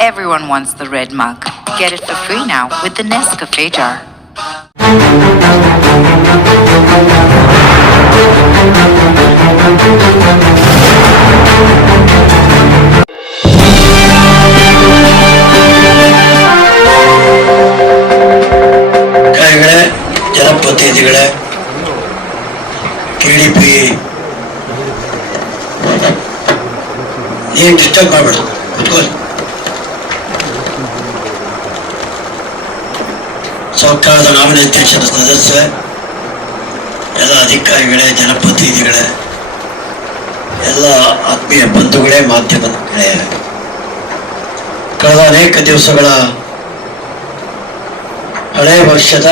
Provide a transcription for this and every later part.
Everyone wants the red mug. Get it for free now with the Nescafe jar. ಜನಪ್ರತಿನಿಧಿಗಳೇ, KDP ನೀನು disturb ಮಾಡಬೇಡ, ಕುತ್ಕೊಳ್ಳಿ. ಸರ್ಕಾರದ nomination ಸದಸ್ಯ, ಎಲ್ಲ ಅಧಿಕಾರಿಗಳೇ, ಜನಪ್ರತಿನಿಧಿಗಳೇ, ಎಲ್ಲ ಆತ್ಮೀಯ ಬಂಧುಗಳೇ, ಮಾಧ್ಯಮದ ಗೆಳೆಯರೇ, ಕಳೆದ ಅನೇಕ ದಿವಸಗಳ ಹಳೆಯ ವರ್ಷದ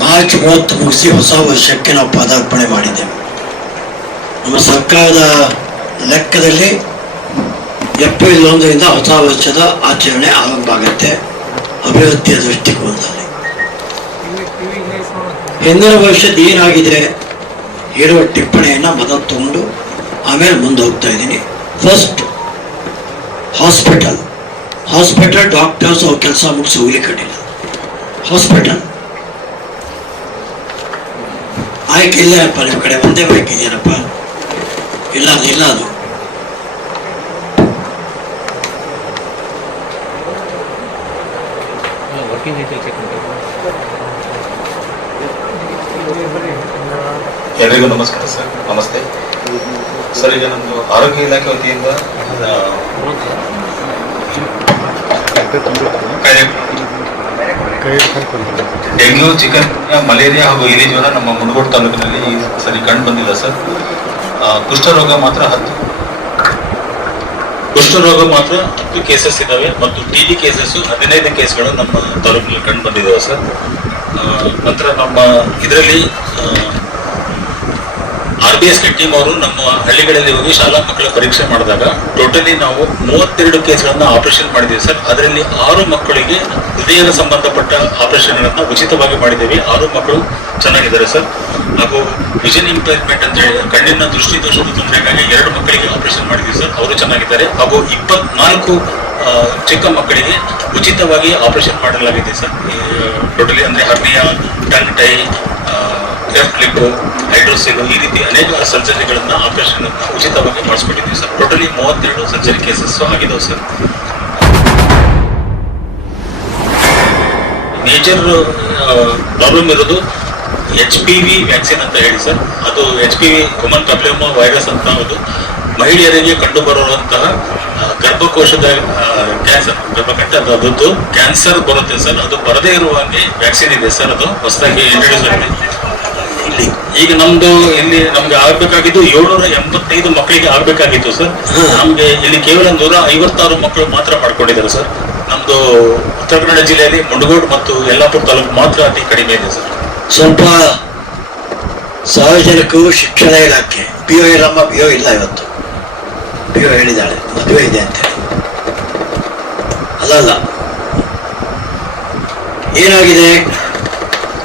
ಮಾರ್ಚ್ 30 ಮುಗಿಸಿ ಹೊಸ ವರ್ಷಕ್ಕೆ ನಾವು ಪಾದಾರ್ಪಣೆ ಮಾಡಿದ್ದೇವೆ. ನಮ್ಮ ಸರ್ಕಾರದ ಲೆಕ್ಕದಲ್ಲಿ ಏಪ್ರಿಲ್ 1ರಿಂದ ಹೊಸ ವರ್ಷದ ಆಚರಣೆ ಆರಂಭ ಆಗುತ್ತೆ ಅಭಿವೃದ್ಧಿಯ ದೃಷ್ಟಿಕೋನದಲ್ಲಿ. ಹಿಂದಿನ ವರ್ಷದ ಏನಾಗಿದೆ ಹೇಳುವ ಟಿಪ್ಪಣಿಯನ್ನು ಮೊದಲು ತಗೊಂಡು ಆಮೇಲೆ ಮುಂದೆ ಹೋಗ್ತಾ ಇದ್ದೀನಿ. ಫಸ್ಟ್, ಹಾಸ್ಪಿಟಲ್ ಡಾಕ್ಟರ್ಸ್ ಅವ್ರ ಕೆಲಸ ಮುಗಿಸಿ ಹೋಗ್ಲಿಕ್ಕಿಲ್ಲ. ಹಾಸ್ಪಿಟಲ್ ಆಯ್ಕೆ ಇಲ್ಲಪ್ಪ, ನಿಮ್ಮ ಕಡೆ ಒಂದೇ ಬೈಕ್ ಇದೆಯಲ್ಲಪ್ಪ, ಇಲ್ಲ ಅದು ಎಲ್ಲರಿಗೂ ನಮಸ್ಕಾರ ಸರ್. ನಮಸ್ತೆ ಸರ್. ಈಗ ನಮ್ಮದು ಆರೋಗ್ಯ ಇಲಾಖೆ ವತಿಯಿಂದ ಡೆಂಗ್ಯೂ, ಚಿಕನ್, ಮಲೇರಿಯಾ ಹಾಗೂ ಇಲಿ ಜ್ವರ ನಮ್ಮ ಮುನಗೋಡು ತಾಲೂಕಿನಲ್ಲಿ ಈ ಸರಿ ಕಂಡು ಬಂದಿಲ್ಲ ಸರ್. ಕುಷ್ಠರೋಗ ಮಾತ್ರ 10 ಕೇಸಸ್ ಇದ್ದಾವೆ ಮತ್ತು TB ಕೇಸಸ್ 15 ಕೇಸ್ಗಳು ನಮ್ಮ ತಾಲೂಕಿನಲ್ಲಿ ಕಂಡು ಬಂದಿದ್ದಾವೆ ಸರ್. ನಂತರ ನಮ್ಮ ಇದರಲ್ಲಿ RBSK ಟೀಮ್ ಅವರು ನಮ್ಮ ಹಳ್ಳಿಗಳಲ್ಲಿ ಹೋಗಿ ಶಾಲಾ ಮಕ್ಕಳ ಪರೀಕ್ಷೆ ಮಾಡಿದಾಗ ಟೋಟಲಿ ನಾವು 32 ಕೇಸ್ಗಳನ್ನ ಆಪರೇಷನ್ ಮಾಡಿದ್ದೀವಿ ಸರ್. ಅದರಲ್ಲಿ 6 ಮಕ್ಕಳಿಗೆ ಹೃದಯದ ಸಂಬಂಧಪಟ್ಟ ಆಪರೇಷನ್ಗಳನ್ನ ಉಚಿತವಾಗಿ ಮಾಡಿದ್ದೇವೆ. 6 ಮಕ್ಕಳು ಚೆನ್ನಾಗಿದ್ದಾರೆ ಸರ್. ಹಾಗೂ ವಿಷನ್ ಇಂಪೇರ್ಮೆಂಟ್ ಅಂತ ಹೇಳಿ ಕಣ್ಣಿನ ದೃಷ್ಟಿ ದೋಷದ ತೊಂದರೆಗಾಗಿ 2 ಮಕ್ಕಳಿಗೆ ಆಪರೇಷನ್ ಮಾಡಿದ್ದೀವಿ ಸರ್, ಅವರು ಚೆನ್ನಾಗಿದ್ದಾರೆ. ಹಾಗೂ 24 ಚಿಕ್ಕ ಮಕ್ಕಳಿಗೆ ಉಚಿತವಾಗಿ ಆಪರೇಷನ್ ಮಾಡಲಾಗಿದೆ ಸರ್. ಟೋಟಲಿ ಅಂದ್ರೆ hernia, tongue tie, left lip, hydrocele, ಈ ರೀತಿ ಅನೇಕ ಸರ್ಜರಿಗಳನ್ನ ಆಪರೇಷನ್ ಉಚಿತವಾಗಿ ಮಾಡಿಸ್ಬಿಟ್ಟಿದ್ವಿ ಸರ್. ಟೋಟಲಿ 32 ಸರ್ಜರಿ ಕೇಸಸ್ ಆಗಿದಾವೆ ಸರ್. ಮೇಜರ್ ಪ್ರಾಬ್ಲಮ್ ಇರೋದು HPV ವ್ಯಾಕ್ಸಿನ್ ಅಂತ ಹೇಳಿ ಸರ್. ಅದು HPV ಹ್ಯೂಮನ್ ಪ್ಯಾಪಿಲೋಮಾ ವೈರಸ್ ಅಂತ, ಅದು ಮಹಿಳೆಯರಿಗೆ ಕಂಡು ಬರುವಂತಹ ಗರ್ಭಕೋಶದ ಕ್ಯಾನ್ಸರ್, ಗರ್ಭಕಂಠದ್ದು ಕ್ಯಾನ್ಸರ್ ಬರುತ್ತೆ ಸರ್. ಅದು ಬರದೇ ಇರುವ ಹಾಗೆ ವ್ಯಾಕ್ಸಿನ್ ಇದೆ ಸರ್. ಅದು ಹೊಸದಾಗಿ ಇಂಟ್ರೊಡ್ಯೂಸ್ ಆಗಿದೆ. ಈಗ ನಮ್ದು ಇಲ್ಲಿ ನಮ್ಗೆ ಆಗ್ಬೇಕಾಗಿದ್ದು 785 ಮಕ್ಕಳಿಗೆ ಆಗ್ಬೇಕಾಗಿತ್ತು ಸರ್. ನಮ್ಗೆ ಇಲ್ಲಿ ಕೇವಲ 156 ಮಕ್ಕಳು ಮಾತ್ರ ಮಾಡ್ಕೊಂಡಿದ್ದಾರೆ ಸರ್. ನಮ್ದು ಉತ್ತರ ಕನ್ನಡ ಜಿಲ್ಲೆಯಲ್ಲಿ ಮುಂಡಗೋಡು ಮತ್ತು ಯಲ್ಲಾಪುರ ತಾಲೂಕು ಮಾತ್ರ ಅತಿ ಕಡಿಮೆ ಇದೆ ಸರ್. ಸ್ವಲ್ಪ ಸಾರ್ವಜನಿಕರು ಶಿಕ್ಷಣ ಇಲಾಖೆ PO ಇಲ್ಲಮ್ಮ, PO ಇಲ್ಲ ಇವತ್ತು. PO ಹೇಳಿದ್ದಾಳೆ ಮದುವೆ ಇದೆ ಅಂತೇಳಿ. ಅಲ್ಲ, ಏನಾಗಿದೆ,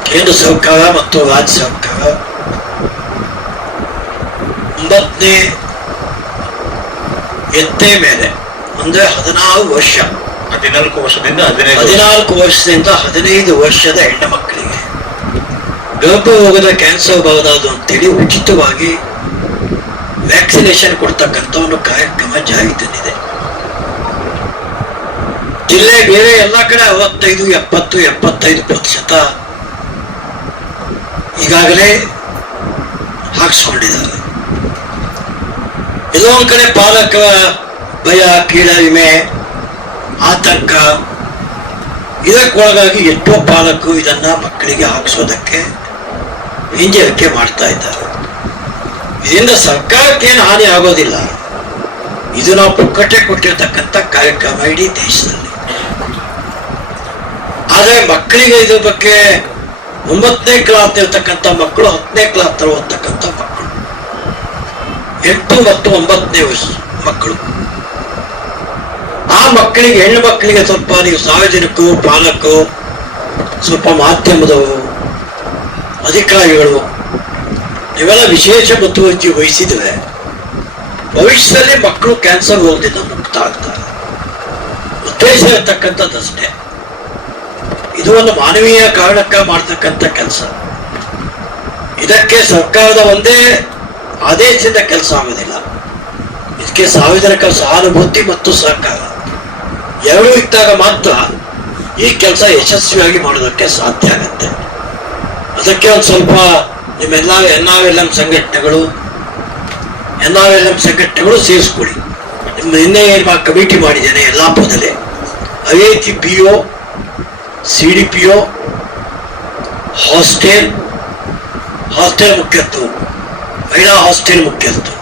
ಕೇಂದ್ರ ಸರ್ಕಾರ ಮತ್ತು ರಾಜ್ಯ ಸರ್ಕಾರ 9ನೇ ಎತ್ತೆ ಮೇಲೆ ಅಂದ್ರೆ 14 ವರ್ಷದಿಂದ 15 ವರ್ಷದ ಹೆಣ್ಣು ಮಕ್ಕಳಿಗೆ ಗರ್ಭರೋಗದ ಕ್ಯಾನ್ಸರ್ ಬರಬಾರದು ಅಂತೇಳಿ ಉಚಿತವಾಗಿ ವ್ಯಾಕ್ಸಿನೇಷನ್ ಕೊಡ್ತಕ್ಕಂಥ ಒಂದು ಕಾರ್ಯಕ್ರಮ ಜಾರಿ ತಂದಿದೆ. ಜಿಲ್ಲೆ ಬೇರೆ ಎಲ್ಲ ಕಡೆ 65, 70, 75% ಈಗಾಗಲೇ ಹಾಕಿಸ್ಕೊಂಡಿದ್ದಾರೆ. ಎಲ್ಲೋ ಒಂದ್ ಕಡೆ ಪಾಲಕರ ಭಯ, ಕೀಳ ವಿಮೆ, ಆತಂಕ ಇದಕ್ಕೊಳಗಾಗಿ ಎಷ್ಟೋ ಪಾಲಕರು ಇದನ್ನ ಮಕ್ಕಳಿಗೆ ಹಾಕಿಸೋದಕ್ಕೆ ಹಿಂಜರಿಕೆ ಮಾಡ್ತಾ ಇದ್ದಾರೆ. ಇದರಿಂದ ಸರ್ಕಾರಕ್ಕೇನು ಹಾನಿ ಆಗೋದಿಲ್ಲ. ಇದು ನಾವು ಪುಕ್ಕಟೆ ಕೊಟ್ಟಿರ್ತಕ್ಕಂಥ ಕಾರ್ಯಕ್ರಮ ಇಡೀ ದೇಶದಲ್ಲಿ. ಆದರೆ ಮಕ್ಕಳಿಗೆ ಇದ್ರ ಬಗ್ಗೆ 9ನೇ ಕ್ಲಾಸ್ ಇರ್ತಕ್ಕಂಥ ಮಕ್ಕಳು, 10ನೇ ಕ್ಲಾಸ್ ಓದ್ತಕ್ಕಂಥ ಮಕ್ಕಳು, 8 ಮತ್ತು 9ನೇ ವರ್ಷ ಮಕ್ಕಳು, ಆ ಮಕ್ಕಳಿಗೆ, ಹೆಣ್ಣು ಮಕ್ಕಳಿಗೆ ಸ್ವಲ್ಪ ನೀವು ಸಾರ್ವಜನಿಕರು, ಪಾಲಕರು ಸ್ವಲ್ಪ ಮಾಧ್ಯಮದವರು, ಅಧಿಕಾರಿಗಳು ಇವೆಲ್ಲ ವಿಶೇಷ ಮುತುವರ್ಜಿ ವಹಿಸಿದ್ರೆ ಭವಿಷ್ಯದಲ್ಲಿ ಮಕ್ಕಳು ಕ್ಯಾನ್ಸರ್ ರೋಗದಿಂದ ಮುಕ್ತ ಆಗ್ತಾರೆ. ಉದ್ದೇಶ ಇರತಕ್ಕಂಥದ್ದಷ್ಟೇ. ಇದು ಒಂದು ಮಾನವೀಯ ಕಾರಣಕ್ಕ ಮಾಡ್ತಕ್ಕಂಥ ಕೆಲಸ. ಇದಕ್ಕೆ ಸರ್ಕಾರದ ಒಂದೇ ಆದೇಶದಿಂದ ಕೆಲಸ ಆಗೋದಿಲ್ಲ. ಇದಕ್ಕೆ ಸಾರ್ವಜನಿಕ ಸಹಾನುಭೂತಿ ಮತ್ತು ಸಹಕಾರ ಎರಡೂ ಇದ್ದಾಗ ಮಾತ್ರ ಈ ಕೆಲಸ ಯಶಸ್ವಿಯಾಗಿ ಮಾಡೋದಕ್ಕೆ ಸಾಧ್ಯ ಆಗುತ್ತೆ. ಅದಕ್ಕೆ ಒಂದು ಸ್ವಲ್ಪ ನಿಮ್ಮೆಲ್ಲ NRLM ಸಂಘಟನೆಗಳು ಸೇರಿಸ್ಕೊಳ್ಳಿ. ನಿಮ್ಮ ನಿನ್ನೆ ಕಮಿಟಿ ಮಾಡಿದ್ದೇನೆ ಯಲ್ಲಾಪುರದಲ್ಲಿ. IIT BO, CDPO, ಹಾಸ್ಟೆಲ್ ಮುಖ್ಯಸ್ಥರು, ಮಹಿಳಾ ಹಾಸ್ಟೆಲ್ ಮುಖ್ಯಸ್ಥರು,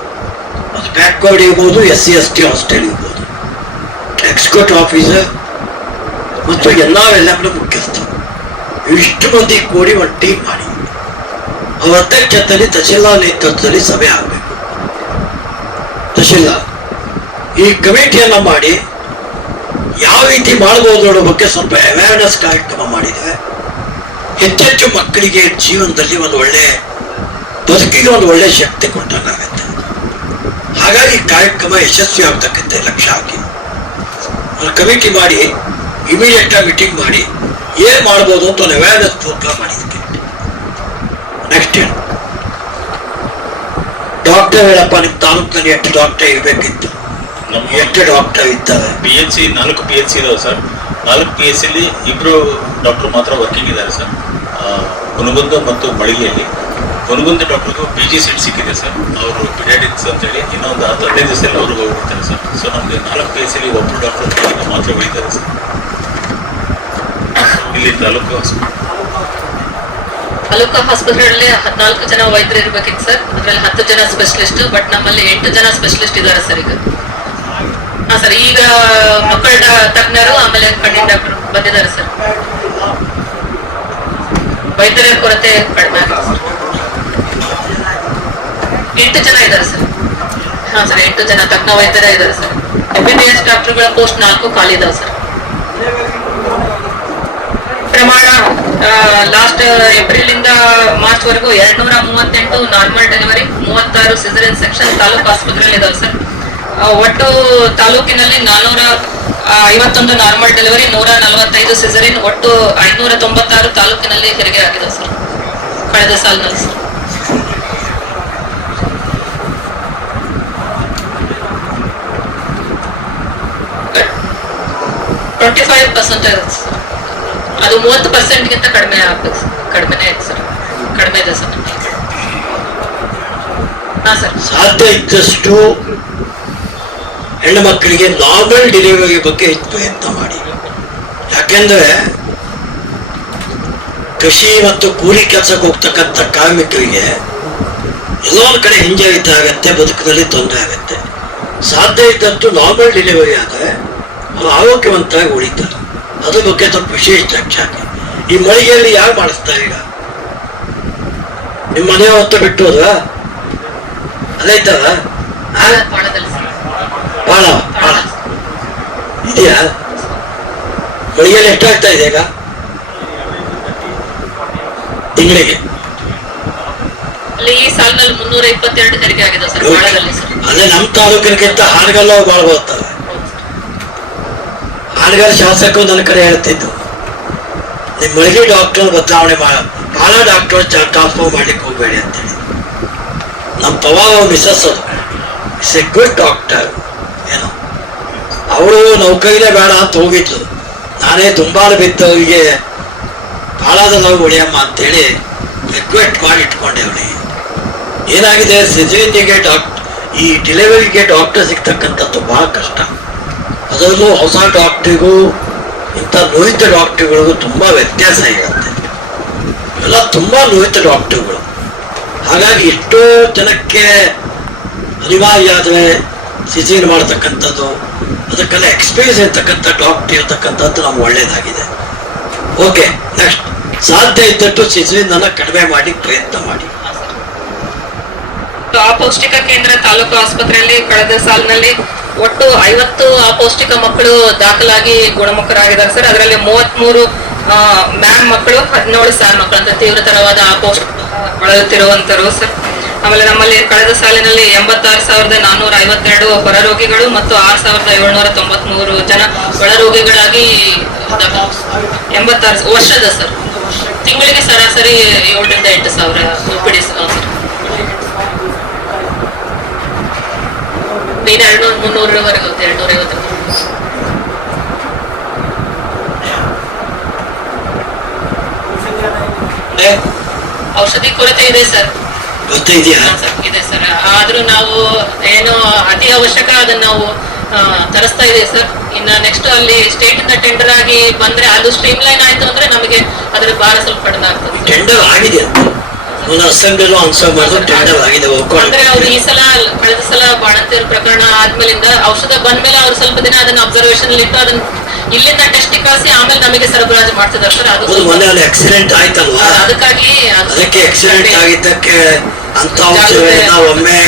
ಅದು ಬ್ಯಾಕ್ವರ್ಡ್ ಇರ್ಬೋದು, SC/ST ಹಾಸ್ಟೆಲ್ ಇರ್ಬೋದು, ಎಕ್ಸಿಕ್ಯೂಟಿವ್ ಆಫೀಸರ್ ಮತ್ತು NRLM ಮುಖ್ಯಸ್ಥರು, ಇವಿಷ್ಟು ಮಂದಿ ಕೂಡಿ ಒಂದು ಟೀಮ್ ಮಾಡಿ ಅವರ ಅಧ್ಯಕ್ಷತೆಯಲ್ಲಿ ತಹಶೀಲ್ದಾರ್ ನೇತೃತ್ವದಲ್ಲಿ ಸಭೆ ಆಗಬೇಕು. ತಹಶೀಲ್ದಾರ್ ಈ ಕಮಿಟಿಯನ್ನ ಮಾಡಿ ಯಾವ ರೀತಿ ಮಾಡಬಹುದು ಅನ್ನೋ ಬಗ್ಗೆ ಸ್ವಲ್ಪ ಅವೇರ್ನೆಸ್ ಕಾರ್ಯಕ್ರಮ ಮಾಡಿದ್ದೇವೆ. ಹೆಚ್ಚೆಚ್ಚು ಮಕ್ಕಳಿಗೆ ಜೀವನದಲ್ಲಿ ಒಂದು ಒಳ್ಳೆ ಬದುಕಿಗೆ ಒಂದು ಒಳ್ಳೆ ಶಕ್ತಿ ಕೊಟ್ಟಂಗಾಗತ್ತೆ. ಹಾಗಾಗಿ ಕಾರ್ಯಕ್ರಮ ಯಶಸ್ವಿ ಆಗ್ತಕ್ಕಂತೆ ಲಕ್ಷ್ಯ ಹಾಕಿ ಒಂದು ಕಮಿಟಿ ಮಾಡಿ ಇಮಿಡಿಯೇಟ್ ಆಗಿ ಮೀಟಿಂಗ್ ಮಾಡಿ ಏನ್ ಮಾಡ್ಬೋದು ಅಂತ ಒಂದು ಅವೇರ್ನೆಸ್ ಪ್ರೋಗ್ರಾಮ್ ಮಾಡಿದ್ವಿ. ನೆಕ್ಸ್ಟ್ ಡಾಕ್ಟರ್ ಹೇಳಪ್ಪ, ನಿಮ್ಮ ತಾಲೂಕಿನಲ್ಲಿ ಎಷ್ಟು ಡಾಕ್ಟರ್ ಇರಬೇಕಿತ್ತು? ಎಷ್ಟು ಡಾಕ್ಟರ್ ಇದ್ದಾರೆ? PHC 4 PHC ಇದಾವೆ ಸರ್. 4 PHC ಇಬ್ರು ಡಾಕ್ಟರ್ ಮಾತ್ರ ವರ್ಕಿಂಗ್ ಇದ್ದಾರೆ ಸರ್. ಹುನಗುಂದ ಮತ್ತು ಮಳಿಗೆಯಲ್ಲಿ. ಹುನಗುಂದ ಡಾಕ್ಟರ್ಗೂ PG ಸೀಟ್ ಸಿಕ್ಕಿದೆ ಸರ್. ಅವರು ಪಿಡಿಯಾಟಿಕ್ಸ್ ಅಂತ ಹೇಳಿ ಇನ್ನೊಂದು 10-15 ದಿವಸದಲ್ಲಿ ಅವ್ರಿಗೆ ಹೋಗ್ಬಿಡ್ತಾರೆ ಸರ್. ಸೊ ನಮಗೆ 4 PHC ಒಬ್ಬರು ಡಾಕ್ಟರ್ ಮಾತ್ರ ಉಳಿತಾರೆ ಸರ್. ಇಲ್ಲಿ ತಾಲೂಕು ಆಸ್ಪತ್ರೆಯಲ್ಲಿ 14 ಜನ ವೈದ್ಯರು ಇರ್ಬೇಕಿತ್ತು ಸರ್. ಅದ್ರಲ್ಲಿ 10 ಜನ ಸ್ಪೆಷಲಿಸ್ಟ್. ಬಟ್ ನಮ್ಮಲ್ಲಿ 8 ಜನ ಸ್ಪೆಷಲಿಸ್ಟ್ ಇದ್ದಾರೆ ಸರ್ ಈಗ. ಹಾ ಸರ್, ಈಗ ಮಕ್ಕಳ ತಜ್ಞರು ಆಮೇಲೆ ಕಣ್ಣಿನ ಡಾಕ್ಟರ್ ಬಂದಿದ್ದಾರೆ ಸರ್. ವೈದ್ಯರ ಕೊರತೆ ಕಡಿಮೆ ಆಗಿದೆ ಸರ್. 8 ಜನ ಇದ್ದಾರೆ ಸರ್. ಹಾ ಸರ್, 8 ಜನ ತಜ್ಞ ವೈದ್ಯರೇ ಇದ್ದಾರೆ ಸರ್. MBBS ಡಾಕ್ಟರ್ಗಳ ಪೋಸ್ಟ್ 4 ಖಾಲಿ ಇದಾವೆ ಸರ್. ಪ್ರಮಾಣ ಲಾಸ್ಟ್ ಏಪ್ರಿಲ್ ಇಂದ ಮಾರ್ಚ್ ವರೆಗೂ 238 normal delivery, 36 caesarean section taluk ಆಸ್ಪತ್ರೆಯಲ್ಲಿ ಇದಾವೆ ಸರ್. ಒಟ್ಟು ತಾಲೂಕಿನಲ್ಲಿ 451 ನಾರ್ಮಲ್ ಡೆಲಿವರಿ, 145 ಸಿಸೇರಿಯನ್, ಒಟ್ಟು 596 ತಾಲೂಕಿನಲ್ಲಿ ಹೆರಿಗೆ ಆಗಿದೆ ಸರ್ ಕಳೆದ ಸಾಲಿನಲ್ಲಿ ಸರ್. ಅದು 30%ಗಿಂತ ಕಡಿಮೆ ಆಗ್ಬೇಕು ಸರ್. ಕಡಿಮೆನೇ ಇದೆ ಸರ್. ಕಡಿಮೆ ಇದೆ ಸರ್. ಹಾ ಸರ್, ಸಾಧ್ಯ ಇದ್ದಷ್ಟು ಹೆಣ್ಣು ಮಕ್ಕಳಿಗೆ ನಾರ್ಮಲ್ ಡೆಲಿವರಿ ಬಗ್ಗೆ ಹೆಚ್ಚು ಪ್ರಯತ್ನ ಮಾಡಿ. ಯಾಕೆಂದ್ರೆ ಕೃಷಿ ಮತ್ತು ಕೂಲಿ ಕೆಲಸಕ್ಕೆ ಹೋಗ್ತಕ್ಕಂಥ ಕಾರ್ಮಿಕರಿಗೆ ಎಲ್ಲೋ ಒಂದು ಕಡೆ ಹಿಂಜರಿತ ಆಗತ್ತೆ, ಬದುಕಿನಲ್ಲಿ ತೊಂದರೆ ಆಗತ್ತೆ. ಸಾಧ್ಯ ಇದ್ದಷ್ಟು ನಾರ್ಮಲ್ ಡೆಲಿವರಿ ಆದರೆ ಅವರು ಆರೋಗ್ಯವಂತರಾಗಿ ಉಳಿತಾರೆ. ಅದ್ರ ಬಗ್ಗೆ ಸ್ವಲ್ಪ ವಿಶೇಷ ಲಕ್ಷ್ಯ ಹಾಕಿ. ಈ ಮಳಿಗೆಯಲ್ಲಿ ಯಾರು ಮಾಡಿಸ್ತಾರೆ? ಈಗ ನಿಮ್ಮ ಮನೆ ಹೊತ್ತ ಬಿಟ್ಟು ಹೋದ್ರ ಅಲ್ಲೇ ಇದ್ದಾರ? ಭಾಳ ಇದೆಯಾ? ಮಳಿಗೆಯಲ್ಲಿ ಎಷ್ಟಾಗ್ತಾ ಇದೆ ಈಗ ತಿಂಗಳಿಗೆ? ಅಲ್ಲಿ ಈ ಸಾಲಿನಲ್ಲಿ 322 ಹೆರಿಗೆ ಆಗಿದೆ ಸರ್. ಅದೇ ನಮ್ಮ ತಾಲೂಕಿನಕ್ಕಿಂತ ಹಾನಗಲ್ ಭಾಳ ಬರ್ತಾರೆ. ಹಾನಗಲ್ ಶಾಸಕರು ನನ್ನ ಕಡೆ ಹೇಳ್ತಿದ್ದು, ನಿಮ್ಮ ಮಳಿಗೆ ಡಾಕ್ಟರ್ ಬದಲಾವಣೆ ಭಾಳ ಡಾಕ್ಟರ್ ಟ್ರಾನ್ಸ್ಫರ್ ಮಾಡ್ಲಿಕ್ಕೆ ಹೋಗ್ಬೇಡಿ ಅಂತೇಳಿ. ನಮ್ಮ ಪವಾರ ಮಿಸಸ್ ಅದು ಇಸ್ ಎ ಗುಡ್ ಡಾಕ್ಟರ್. ಏನೋ ಅವಳು ನೌಕರಿನೇ ಬೇಡ ಅಂತ ಹೋಗಿದ್ಲು. ನಾನೇ ದುಂಬಾರ ಬಿದ್ದವರಿಗೆ ಭಾಳದ ನಾವು ಉಳಿಯಮ್ಮ ಅಂತೇಳಿ ರಿಕ್ವೆಸ್ಟ್ ಮಾಡಿ ಇಟ್ಕೊಂಡೆ. ಅವಳಿಗೆ ಏನಾಗಿದೆ, ಸಿಜೇರಿಯನ್ಗೆ ಈ ಡೆಲಿವರಿಗೆ ಡಾಕ್ಟರ್ ಸಿಗ್ತಕ್ಕಂಥದ್ದು ಬಹಳ ಕಷ್ಟ. ಅದರಲ್ಲೂ ಹೊಸ ಡಾಕ್ಟ್ರಿಗೂ ಇಂಥ ನುರಿತ ಡಾಕ್ಟ್ರುಗಳಿಗೂ ತುಂಬ ವ್ಯತ್ಯಾಸ ಇರುತ್ತೆ. ಇವೆಲ್ಲ ತುಂಬ ನುರಿತ ಡಾಕ್ಟ್ರುಗಳು. ಹಾಗಾಗಿ ಎಷ್ಟೋ ಜನಕ್ಕೆ ಅನಿವಾರ್ಯ ಆದರೆ ಸಿಜೇರಿಯನ್ ಮಾಡ್ತಕ್ಕಂಥದ್ದು, ಅದಕ್ಕೆಲ್ಲ ಎಕ್ಸ್ಪೀರಿಯನ್ಸ್ ಇರ್ತಕ್ಕಂಥ ಡಾಕ್ಟರ್ ಇರ್ತಕ್ಕಂಥದ್ದು ನಮ್ಗೆ ಒಳ್ಳೇದಾಗಿದೆ. ಓಕೆ, ನೆಕ್ಸ್ಟ್ ಸಾಧ್ಯ ಇದ್ದಟ್ಟು ಸಿಜೇರಿಯನ್ ಕಡಿಮೆ ಮಾಡಿ ಪ್ರಯತ್ನ ಮಾಡಿ. ಅಪೌಷ್ಟಿಕ ಕೇಂದ್ರ ತಾಲೂಕು ಆಸ್ಪತ್ರೆಯಲ್ಲಿ ಕಳೆದ ಸಾಲಿನಲ್ಲಿ ಒಟ್ಟು 50 ಅಪೌಷ್ಟಿಕ ಮಕ್ಕಳು ದಾಖಲಾಗಿ ಗುಣಮುಖರಾಗಿದ್ದಾರೆ ಸರ್. ಅದರಲ್ಲಿ 33 ಮ್ಯಾಮ್ ಮಕ್ಕಳು 17,000 ಮಕ್ಕಳು ಅಂತ ತೀವ್ರತರವಾದ ಪೋಸ್ಟ್ ಬಳಲುತ್ತಿರುವಂತರು ಸರ್. ಆಮೇಲೆ ನಮ್ಮಲ್ಲಿ ಕಳೆದ ಸಾಲಿನಲ್ಲಿ 86,452 ಹೊರ ರೋಗಿಗಳು ಮತ್ತು 6,793 ಜನ ಒಳ ರೋಗಿಗಳಾಗಿ 86 ವರ್ಷದ ಸರ್. ತಿಂಗಳಿಗೆ ಸರಾಸರಿ 7,000 ರಿಂದ 8,000 OPD ಸರ್. ಬೇರೆ 200-300 ಹೋಗುತ್ತೆ, 250. ಔಷಧಿ ಕೊರತೆ ಇದೆ ಸರ್. ಗೊತ್ತಿದೆಯಾ? ಇದೆ ಸರ್. ಆದ್ರೂ ನಾವು ಏನು ಅತಿ ಅವಶ್ಯಕ ಅದನ್ನ ನಾವು ತರಿಸ್ತಾ ಇದೆ ಸರ್. ಇನ್ನ ನೆಕ್ಸ್ಟ್ ಅಲ್ಲಿ ಸ್ಟೇಟ್ ಇಂದ ಟೆಂಡರ್ ಆಗಿ ಬಂದ್ರೆ ಅದು ಸ್ಟ್ರೀಮ್ ಲೈನ್ ಆಯ್ತು ಅಂದ್ರೆ ನಮಗೆ ಅದರ ಭಾರ ಸ್ವಲ್ಪ ಕಡಿಮೆ ಆಗ್ತದೆ. ಟೆಂಡರ್ ಆಗಿದೆ ಅಂತ ಅಸೆಂಬ್ಲಿಲೂ ಆನ್ಸರ್ ಮಾಡಿದ್ರು ಟೆಂಡರ್ ಆಗಿದೆ. ಅಂದ್ರೆ ಅವ್ರು ಈ ಸಲ ಕಳೆದ ಸಲ ಬಾಣಂತಿಯರ ಪ್ರಕರಣ ಆದ್ಮೇಲಿಂದ ಔಷಧ ಬಂದ್ಮೇಲೆ ಅವ್ರು ಸ್ವಲ್ಪ ದಿನ ಅದನ್ನ ಅಬ್ಸರ್ವೇಷನ್ ಇಟ್ಟು ಅದನ್ನ ಇಲ್ಲಿಂದ ಟೆಸ್ಟ್ ಕಳಿಸಿ ಆಮೇಲೆ ನಮಗೆ ಸರಬರಾಜು ಮಾಡ್ತಿದ್ದಾರೆ ಸರ್. ಅದು ಮೊನ್ನೆ ಅಲ್ಲಿ ಆಕ್ಸಿಡೆಂಟ್ ಆಯ್ತಲ್ವಾ, ಅದಕ್ಕಾಗಿ ಅದಕ್ಕೆ ಆಕ್ಸಿಡೆಂಟ್ ಆಗಿದ್ದಕ್ಕೆ ಅಂತ ಔಷಧಿಗಳನ್ನ ಒಮ್ಮೆ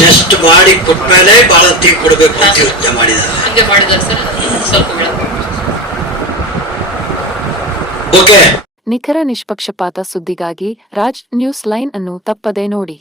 ಟೆಸ್ಟ್ ಮಾಡಿ ಕೊಟ್ಮೇಲೆ ಬಾಳಂತಿ ಕೊಡ್ಬೇಕು ಅಂತ ಯೋಚನೆ ಮಾಡಿದ್ದಾರೆ. ಹಂಗೆ ಮಾಡಿದ್ದಾರೆ ಸರ್. ಸ್ವಲ್ಪ ಓಕೆ. ನಿಖರ ನಿಷ್ಪಕ್ಷಪಾತ ಸುದ್ದಿಗಾಗಿ ರಾಜ್ ನ್ಯೂಸ್ ಲೈನ್ ಅನ್ನು ತಪ್ಪದೇ ನೋಡಿ.